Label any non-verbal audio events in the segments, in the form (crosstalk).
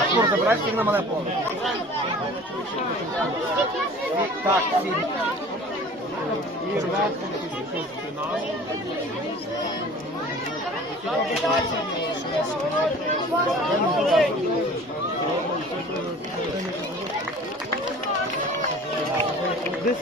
Артур, забираєш їх на мале поле. Так, всі. І рве. Десь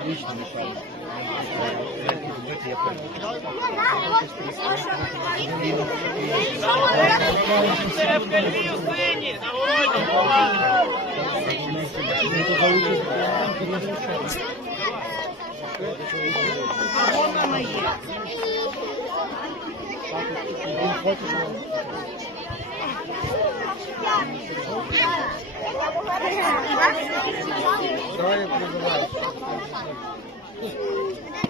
Отлично, морально Давай призивай. Молодці! Молодці! Молодці! Молодці! Сідай, ну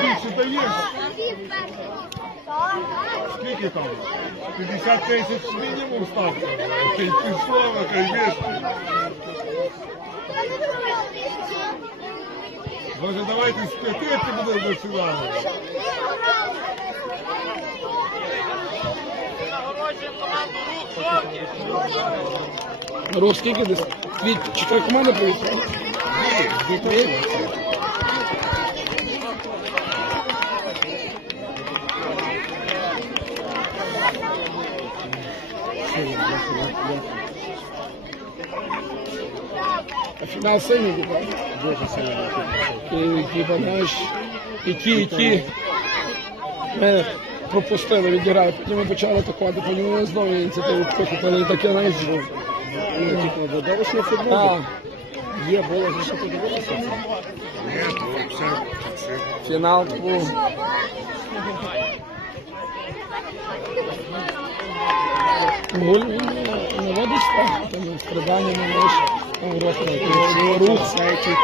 Більше даєш? Скільки там? 50 тисяч мінімум ставка. Пішла, накайдеш. Може давайте з п'яти ти будеш починати. Рух скільки десь? Дві, чотири команди приїхали? Дві. Фінал сильний правда? Дуже сильно. І хіба знаєш, і ті, і ті ми пропустили, відіграли, потім ми почали атакувати, потім ми знову ініціативу викупили, і таке знаєш. Тільки видовищний футбол. Так, Є, було вже що подивитися. Ні, то все. все. фінал був. Голь не- водить там скрадання не знаєш, рух,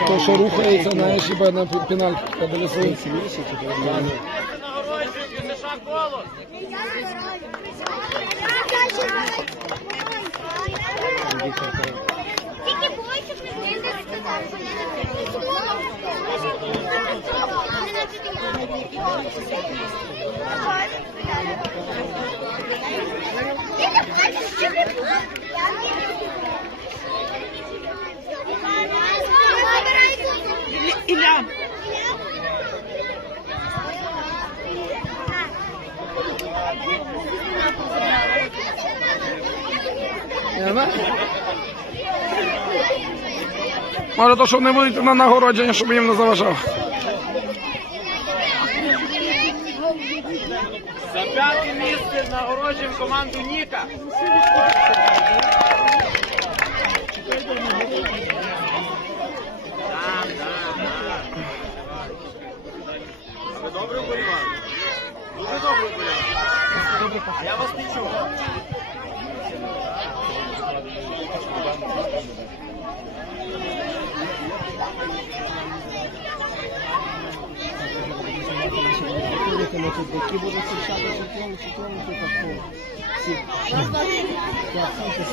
то що рухається, знаєш, хіба на пенальті, коли. Тільки бойчик не сказав, що я Ілля, Я знаю. Може, то, що не вийти на нагородження, щоб їм не заважав. За п'яте місце нагороджуємо команду Ніка. Там, там, там. Ви добре вболівали? Дуже добре вболівали. Я вас не чув. Які будуть зустрічати четвертому, четвертому, четвертому. Всі.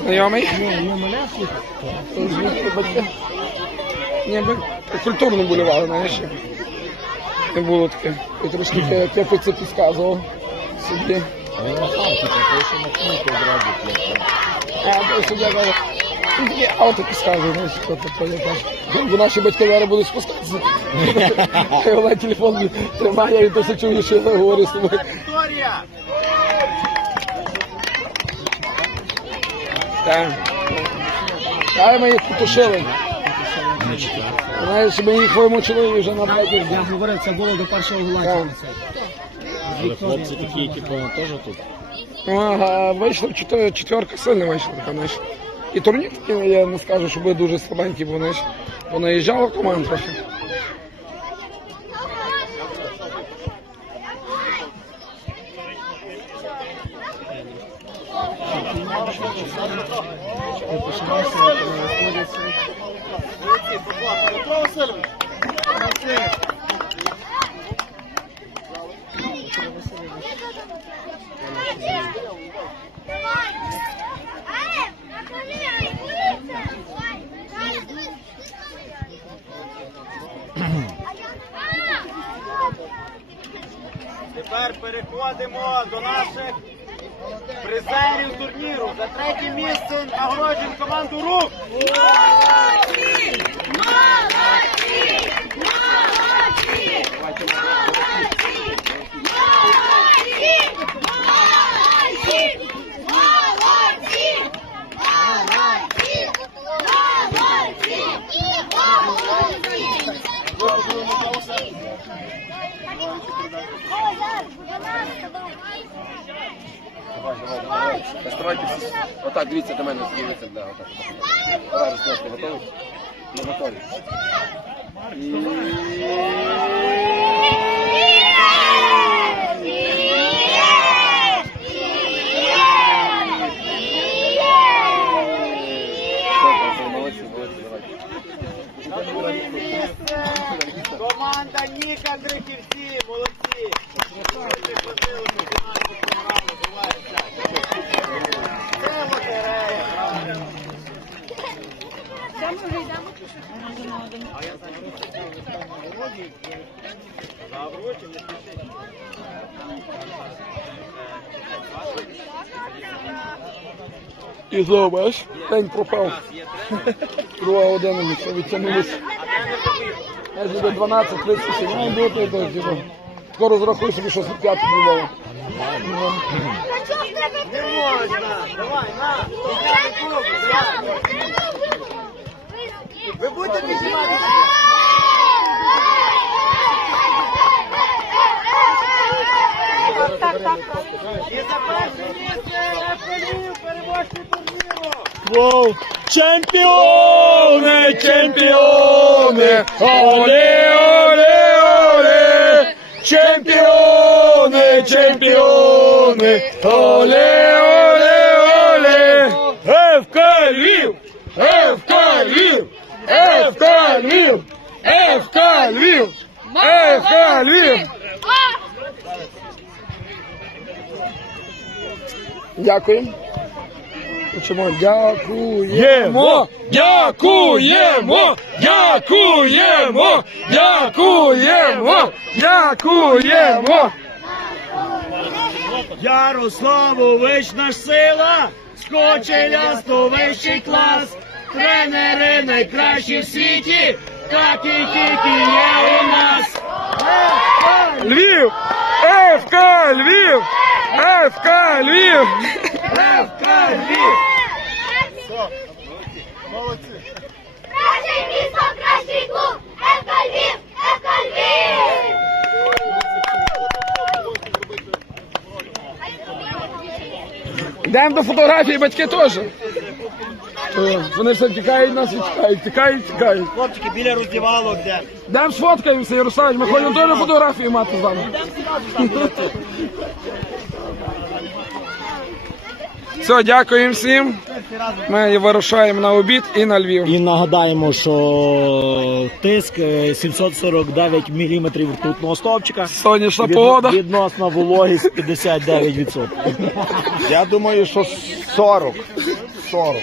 Знайомий? Ну, не мене всіх. Ні, ми культурно болювали, знаєш. Не було таке. І трошки кепець підказував собі. Він махав, типу, той, що махнув, то одразу хлопці. А, то суддя каже, авто підказує, знаєш, що кажу, бо наші батьки зараз будуть спускатися. (laughs) Вона телефон тримає, і то все чує, що я говорю з тобою. Вікторія! Так. Та ми їх потушили. Знаєш, ми їх вимучили і вже на третій. Я говорив, це було до першого голландця. Але хлопці такі, типу, теж тут. Ага, вийшло четверка сильна вийшла така, знаєш. І турнір, я не скажу, що були дуже слабенькі, бо знаєш, понаїжджала команда трохи. Петро Васильович! Тепер переходимо до наших призерів турніру. За третє місце нагороджуємо команду рух. Старайтесь. Отак, дивіться до мене, дивіться, да, отак. Давай, розкажете, готові? Не готові. Давайте. Команда Ніка Крихівці, молодці. А спішіть. І знову, бачиш, день пропав. Друга година від- відтягнулися. Аж буде 12, 37, має бути, то, типу. Скоро зрахуй собі, що п'яту було. Не можна. Давай, на. Підняли кубок, давай. Ви будете підніматися? І за перше місце Львів, переможці турніру. Воу! Чемпіони! Чемпіони! Оле, оле, оле! Чемпіони! Чемпіони! Оле, оле, Дякуємо. Чому? Дякуємо. Ємо! Дякуємо! Дякуємо! Дякуємо! Дякуємо! Ярославович наш сила, скочелясто вищий клас, тренери найкращі в світі, такі тільки є у нас. Львів! ФК Львів! ФК Львів! ФК Львів! Кращий місто, кращий клуб! ФК Львів! ФК Львів! Йдемо до фотографії, батьки теж. Вони все тікають, нас відтікають, тікають, тікають. Хлопчики біля роздівалок, де. Йдемо сфоткаємося, Ярославич, ми хочемо теж фотографії мати з вами. Все, дякуємо всім. Ми вирушаємо на обід і на Львів. І нагадаємо, що тиск е, 749 мм ртутного стовпчика. Сонячна Відно- погода. Відносна вологість 59%. Я думаю, що 40. 40.